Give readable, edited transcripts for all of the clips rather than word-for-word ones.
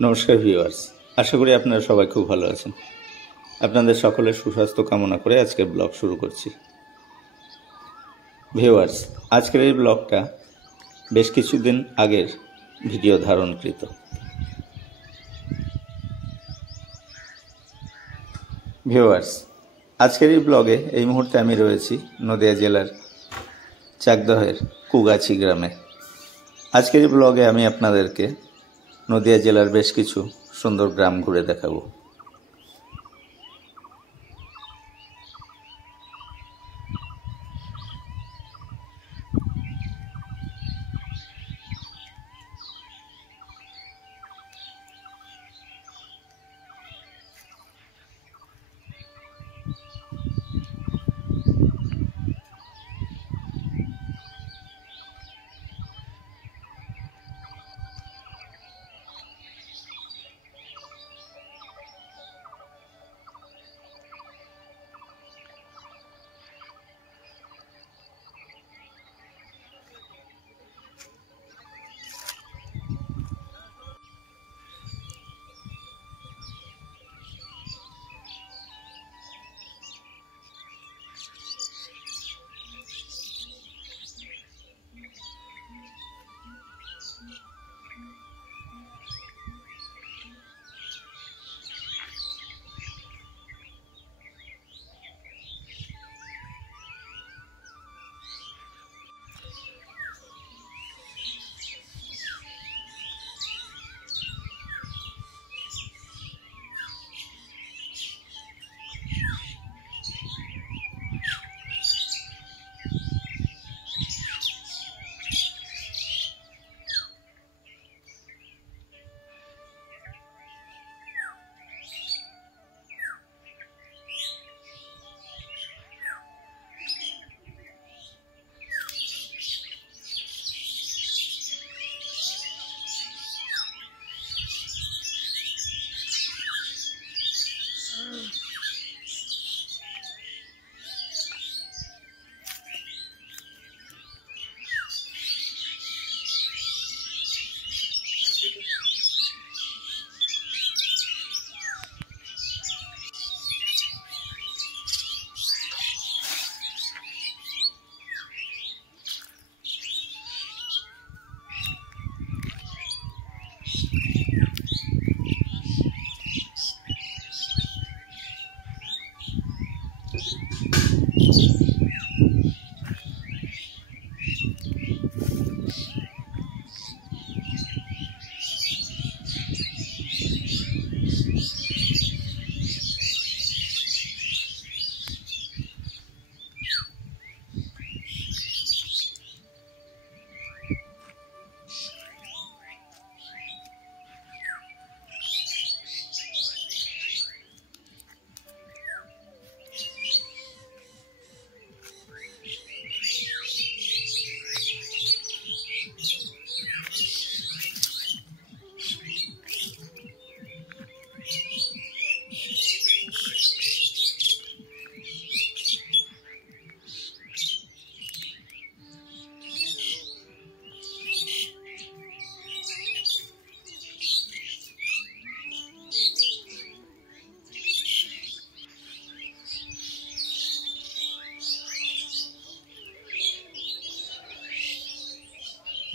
নমস্কার ভিউয়ার্স, আশা করি আপনারা সবাই খুব ভালো আছেন। আপনাদের সকলের সুস্বাস্থ্য কামনা করে আজকের ব্লগ শুরু করছি। ভিউয়ার্স, আজকের এই ব্লগটা বেশ কিছুদিন আগের ভিডিও ধারণকৃত। ভিউয়ার্স, আজকের এই ব্লগে এই মুহূর্তে আমি রয়েছি নদিয়া জেলার চাকদহের কুগাছি গ্রামে। আজকের এই ব্লগে আমি আপনাদেরকে নদিয়া জেলার বেশ কিছু সুন্দর গ্রাম ঘুরে দেখাবো।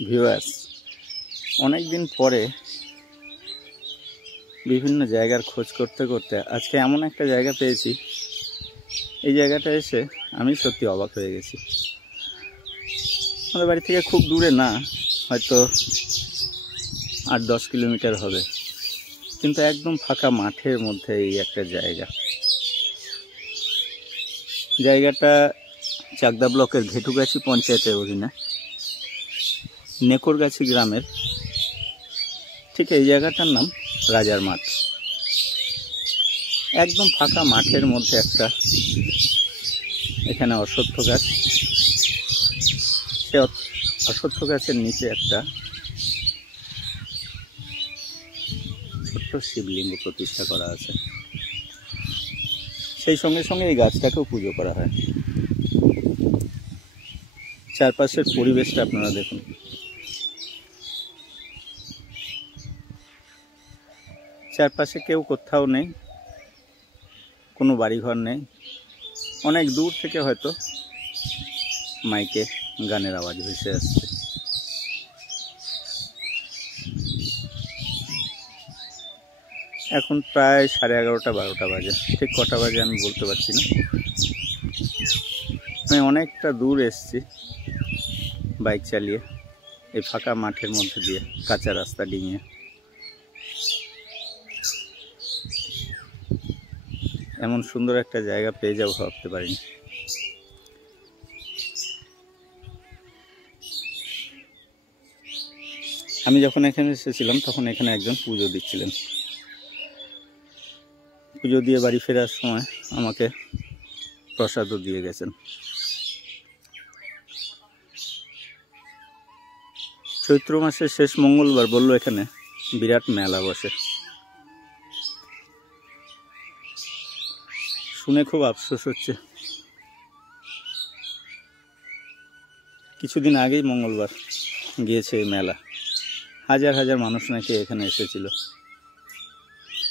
ভিউয়ার্স, অনেক দিন পরে বিভিন্ন জায়গার খোঁজ করতে করতে আজকে এমন একটা জায়গা পেয়েছি। এই জায়গাটা এসে আমি সত্যি অবাক হয়ে গেছি। আমাদের বাড়ি থেকে খুব দূরে না, হয়তো 8-10 কিলোমিটার হবে, কিন্তু একদম ফাঁকা মাঠের মধ্যে এই একটা জায়গাটা চাকদা ব্লকের ঘেটুগাছি পঞ্চায়েতের অধীনে নেকরগাছি গ্রামের ঠিক এই জায়গাটার নাম রাজার মাঠ। একদম ফাঁকা মাঠের মধ্যে একটা এখানে অশ্বত্থ গাছ, সে অশ্বত্থ গাছের নিচে একটা ছোট্ট শিবলিঙ্গ প্রতিষ্ঠা করা আছে। সেই সঙ্গে সঙ্গে এই গাছটাকেও পুজো করা হয়। চারপাশের পরিবেশটা আপনারা দেখুন। চারপাশে কেউ কোথাও নেই, কোনো বাড়িঘর নেই। অনেক দূর থেকে হয়তো মাইকে গানের আওয়াজ ভেসে আসছে। এখন প্রায় 11:30-12টা বাজে, ঠিক কটা বাজে আমি বলতে পারছি না। আমি অনেকটা দূর এসেছি বাইক চালিয়ে, এই ফাঁকা মাঠের মধ্যে দিয়ে, কাঁচা রাস্তা ডিঙিয়ে। এমন সুন্দর একটা জায়গা পেয়ে যাবো ভাবতে পারিনি। আমি যখন এখানে এসেছিলাম তখন এখানে একজন পুজো দিচ্ছিলেন। পুজো দিয়ে বাড়ি ফেরার সময় আমাকে প্রসাদও দিয়ে গেছেন। চৈত্র মাসের শেষ মঙ্গলবার বললো এখানে বিরাট মেলা বসে। শুনে খুব আফসোস হচ্ছে, কিছুদিন আগেই মঙ্গলবার গিয়েছে এই মেলা, হাজার হাজার মানুষ নাকি এখানে এসেছিল।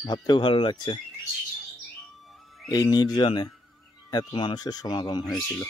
ভাবতেও ভালো লাগছে এই নির্জনে এত মানুষের সমাগম হয়েছিল।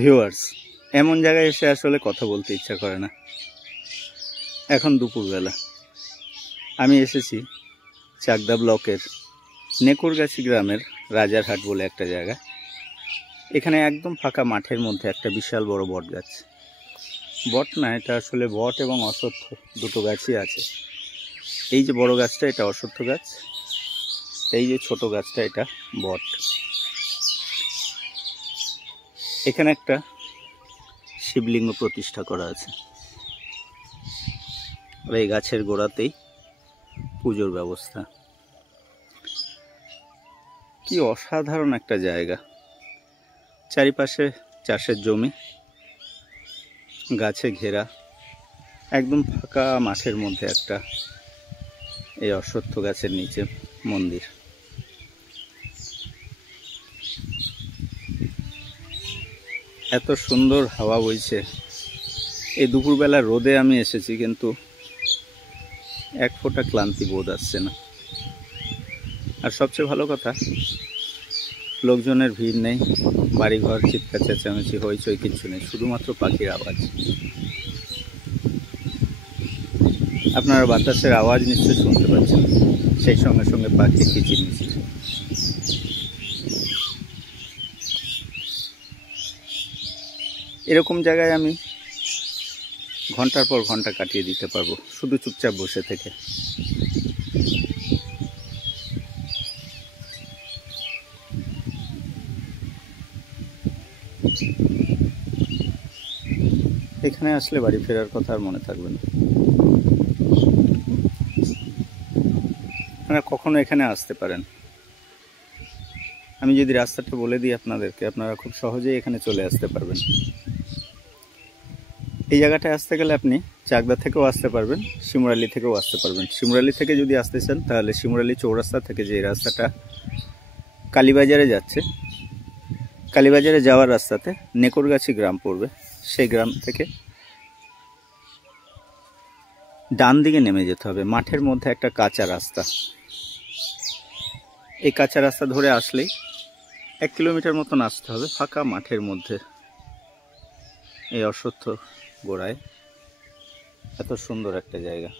ভিউয়ার্স, এমন জায়গায় এসে আসলে কথা বলতে ইচ্ছা করে না। এখন দুপুরবেলা আমি এসেছি চাকদা ব্লকের নেকুরগাছি গ্রামের রাজারহাট বলে একটা জায়গা। এখানে একদম ফাঁকা মাঠের মধ্যে একটা বিশাল বড় বট গাছ। বট না, এটা আসলে বট এবং অশ্বত্থ দুটো গাছই আছে। এই যে বড় গাছটা এটা অশ্বত্থ গাছ, এই যে ছোট গাছটা এটা বট। এখানে একটা শিবলিঙ্গ প্রতিষ্ঠা করা আছে, আর এই গাছের গোড়াতেই পুজোর ব্যবস্থা। কি অসাধারণ একটা জায়গা, চারিপাশে চাষের জমি, গাছে ঘেরা, একদম ফাঁকা মাঠের মধ্যে একটা এই অশ্বত্থ গাছের নিচে মন্দির। এত সুন্দর হাওয়া বইছে। এই দুপুরবেলা রোদে আমি এসেছি, কিন্তু এক ফোঁটা ক্লান্তি বোধ আসছে না। আর সবচেয়ে ভালো কথা, লোকজনের ভিড় নেই, বাড়িঘর, চিৎকার চেঁচামেচি, হইচই কিচ্ছু নেই, শুধুমাত্র পাখির আওয়াজ। আপনারা বাতাসের আওয়াজ নিশ্চয়ই শুনতে পাচ্ছেন, সেই সঙ্গে সঙ্গে পাখির কিচিরমিচির। এরকম জায়গায় আমি ঘন্টার পর ঘন্টা কাটিয়ে দিতে পারবো, শুধু চুপচাপ বসে থেকে। এখানে আসলে বাড়ি ফেরার কথা আর মনে থাকবে না। আপনারা কখনো এখানে আসতে পারেন। আমি যদি রাস্তাটা বলে দিই আপনাদেরকে, আপনারা খুব সহজেই এখানে চলে আসতে পারবেন। এই জায়গাটায় আসতে গেলে আপনি চাকদা থেকেও আসতে পারবেন, শিমুরালী থেকেও আসতে পারবেন। শিমুরালী থেকে যদি আসতে চান তাহলে শিমুরালী চৌরাস্তা থেকে যে রাস্তাটা কালীবাজারে যাচ্ছে, কালীবাজারে যাওয়ার রাস্তাতে নেকুরগাছি গ্রাম পড়বে, সেই গ্রাম থেকে ডান দিকে নেমে যেতে হবে। মাঠের মধ্যে একটা কাঁচা রাস্তা, এই কাঁচা রাস্তা ধরে আসলেই 1 কিলোমিটার মতন আসতে হবে। ফাঁকা মাঠের মধ্যে এই অশ্বত্থ গোড়ায় এত সুন্দর একটা জায়গা।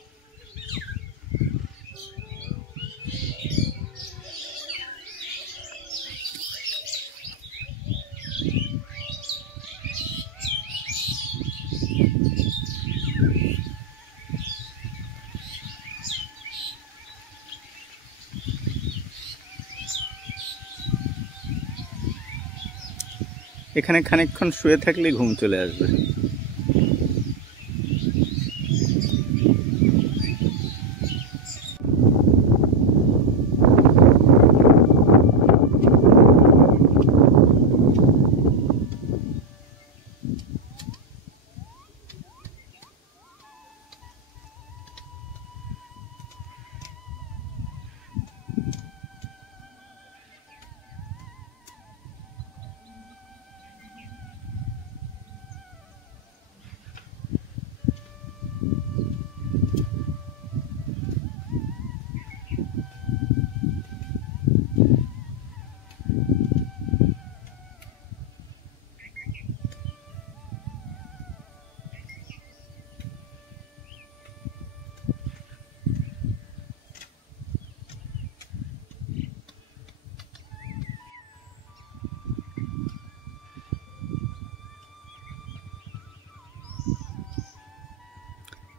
এখানে খানিকক্ষণ শুয়ে থাকলেই ঘুম চলে আসবে।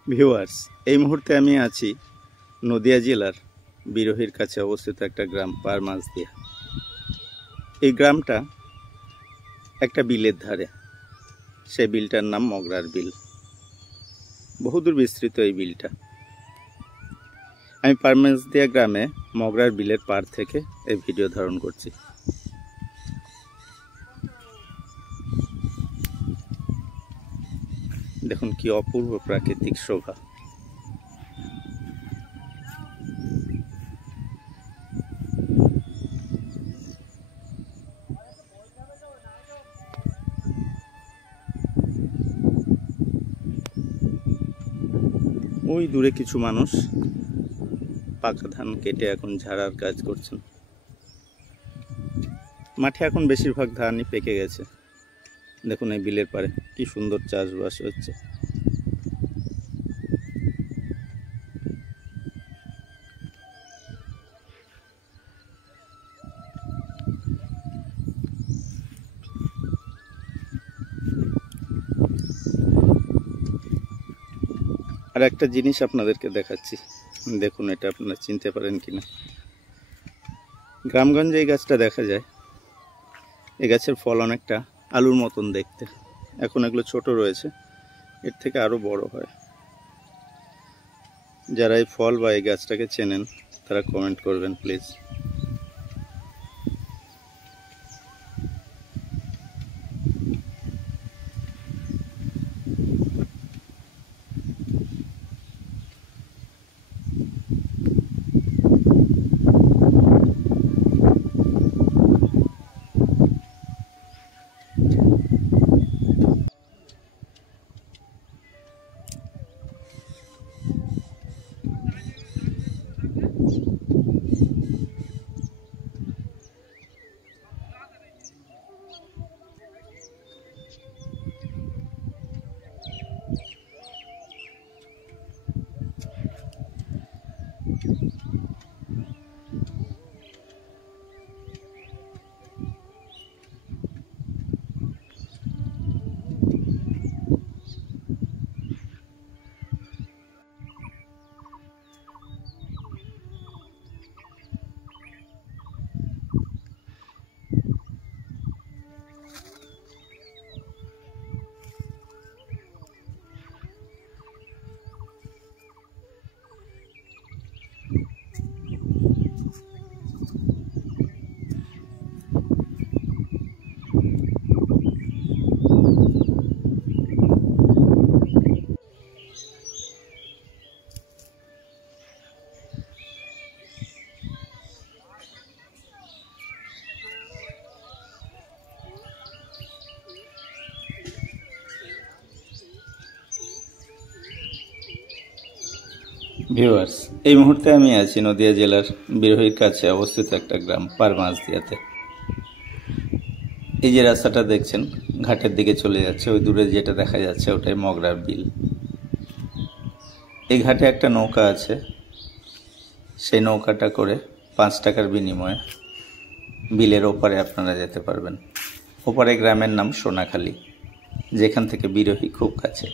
ভিউয়ার্স, এই মুহূর্তে আমি আছি নদিয়া জেলার বিরোহীর কাছে অবস্থিত একটা গ্রাম পারমাজদিয়া। এই গ্রামটা একটা বিলের ধারে। সেই বিলটার নাম মগরার বিল। বহুদূর বিস্তৃত এই বিলটা। আমি পারমাজদিয়া গ্রামে মগরার বিলের পাড় থেকে এই ভিডিও ধারণ করছি। দেখুন কি অপূর্ব প্রাকৃতিক শোভা। ওই দূরে কিছু মানুষ পাকা ধান কেটে এখন ঝাড়ার কাজ করছেন। মাঠে এখন বেশিরভাগ ধানই পেকে গেছে। দেখুন এই বিলের পারে কি সুন্দর চাষবাস হচ্ছে। আর একটা জিনিস আপনাদেরকে দেখাচ্ছি, দেখুন এটা আপনারা চিনতে পারেন কিনা। গ্রামগঞ্জে এই গাছটা দেখা যায়। এই গাছের ফল অনেকটা আলুর মতন দেখতে। এখন এগুলো ছোট রয়েছে, এর থেকে আরো বড় হয়। যারা এই ফল বা এই গাছটাকে চেনেন তারা কমেন্ট করবেন প্লিজ। ভিউয়ার্স, এই মুহূর্তে আমি আছি নদিয়া জেলার বিরোহীর কাছে অবস্থিত একটা গ্রাম পারমাজদিয়াতে। এই যে রাস্তাটা দেখছেন ঘাটের দিকে চলে যাচ্ছে, ওই দূরে যেটা দেখা যাচ্ছে ওটাই মগরার বিল। এই ঘাটে একটা নৌকা আছে, সেই নৌকাটা করে 5 টাকার বিনিময়ে বিলের ওপারে আপনারা যেতে পারবেন। ওপারে গ্রামের নাম সোনাখালী, যেখান থেকে বিরোহী খুব কাছে।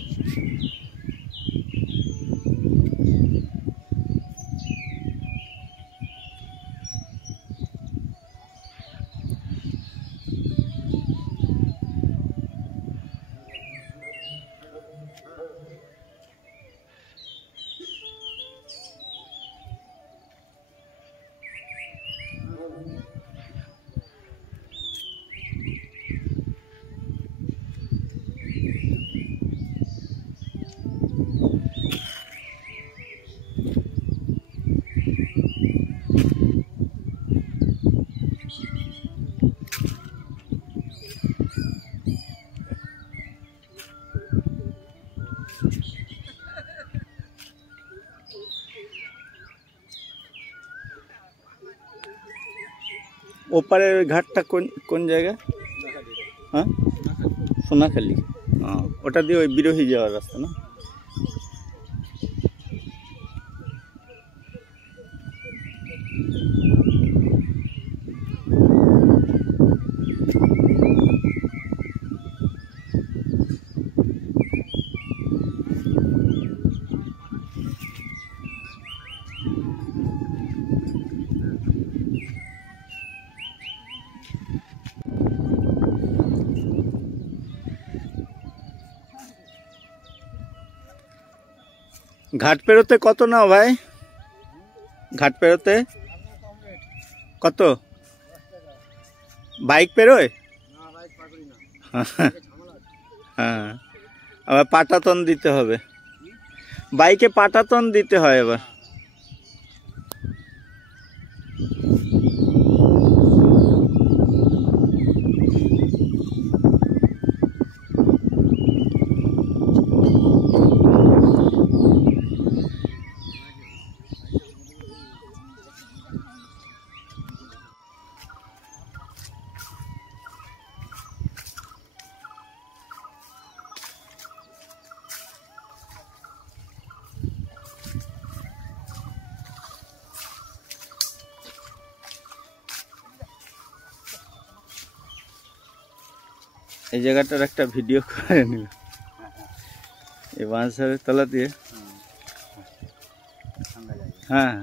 ওপারের ওই ঘাটটা কোন কোন জায়গা? হ্যাঁ, সোনাখালি। ওটা দিয়ে ওই বিরোহী যাওয়ার রাস্তা না? ঘাট পেরোতে কত নাও ভাই? ঘাট পেরোতে কত? বাইক পেরোয়? হ্যাঁ, আবার পাটাতন দিতে হবে, বাইকে পাটাতন দিতে হয় এবার। এই জায়গাটার একটা ভিডিও করে নিল, এই বাঁশের তলা দিয়ে। হ্যাঁ,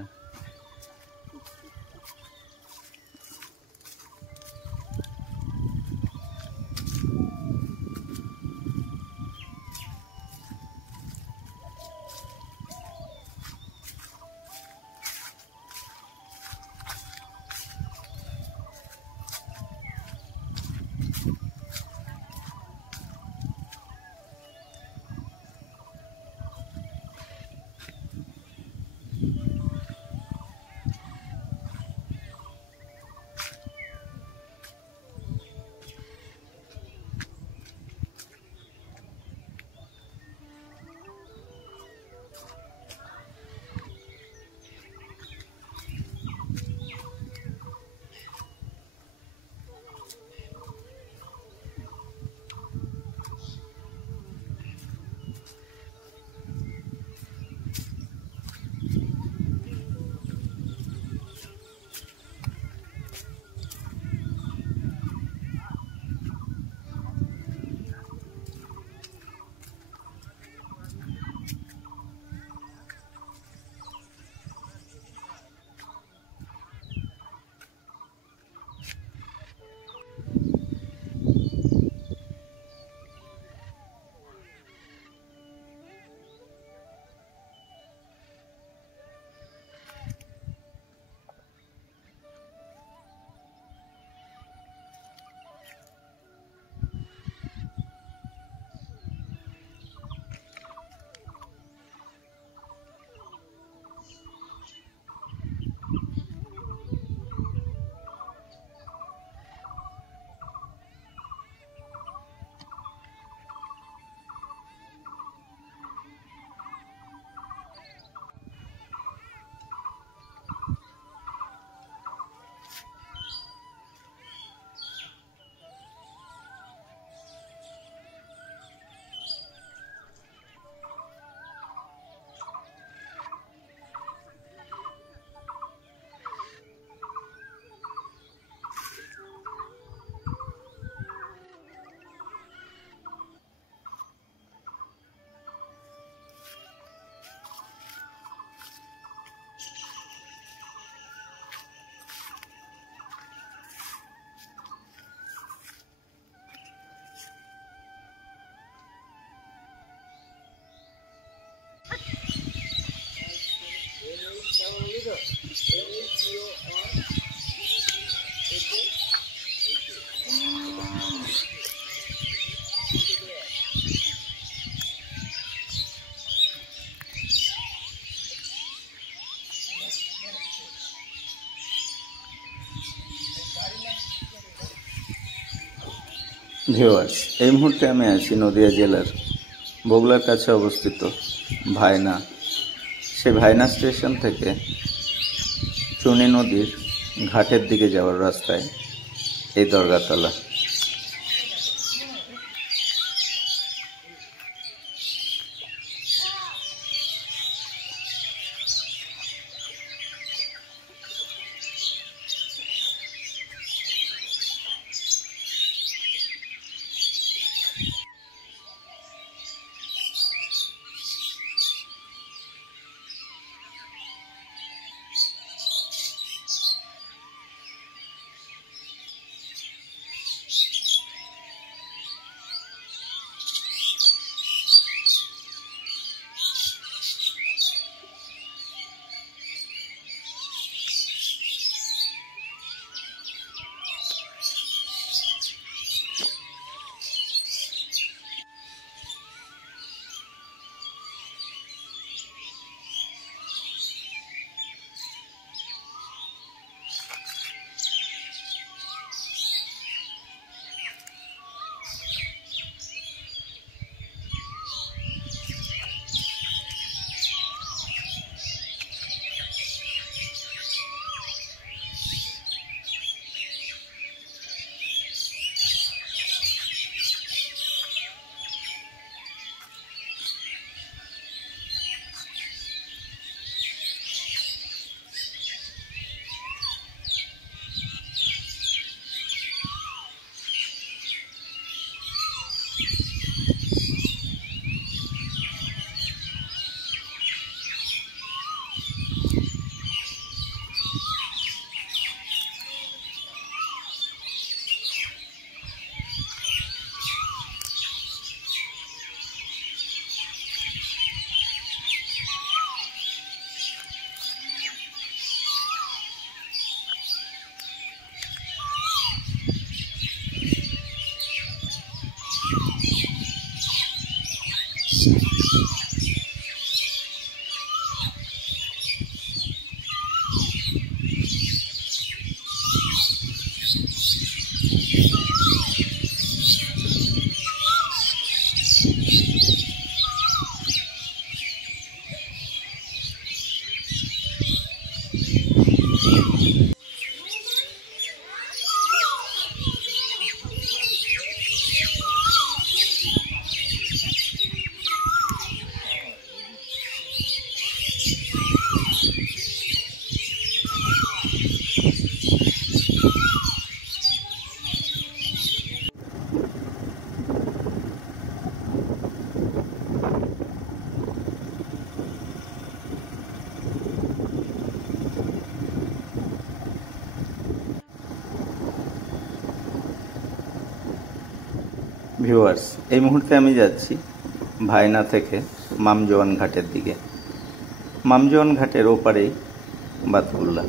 ভিউয়ার্স, এই মুহূর্তে আমি আছি নদিয়া জেলার বগুড়ার কাছে অবস্থিত ভায়না। সেই ভায়না স্টেশন থেকে চুনি নদীর ঘাটের দিকে যাওয়ার রাস্তায় এই দরগাতলা। ভিউয়ার্স, এই মুহূর্তে আমি যাচ্ছি ভায়না থেকে মামজোয়ান ঘাটের দিকে। মামজোয়ান ঘাটের ওপারেই বাতকুল্লা।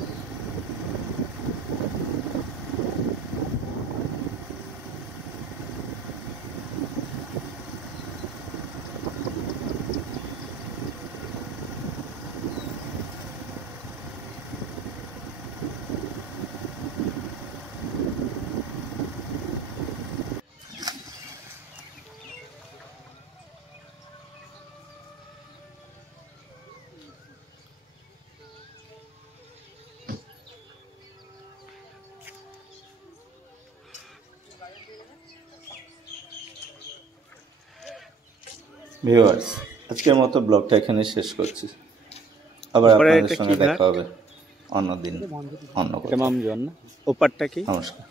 ভিউয়ার্স, আজকের মতো ব্লগটা এখানে শেষ করছি। আবার আপনাদের সঙ্গে দেখা হবে অন্যদিন অন্য কোথাও। ওপারটা কি? নমস্কার।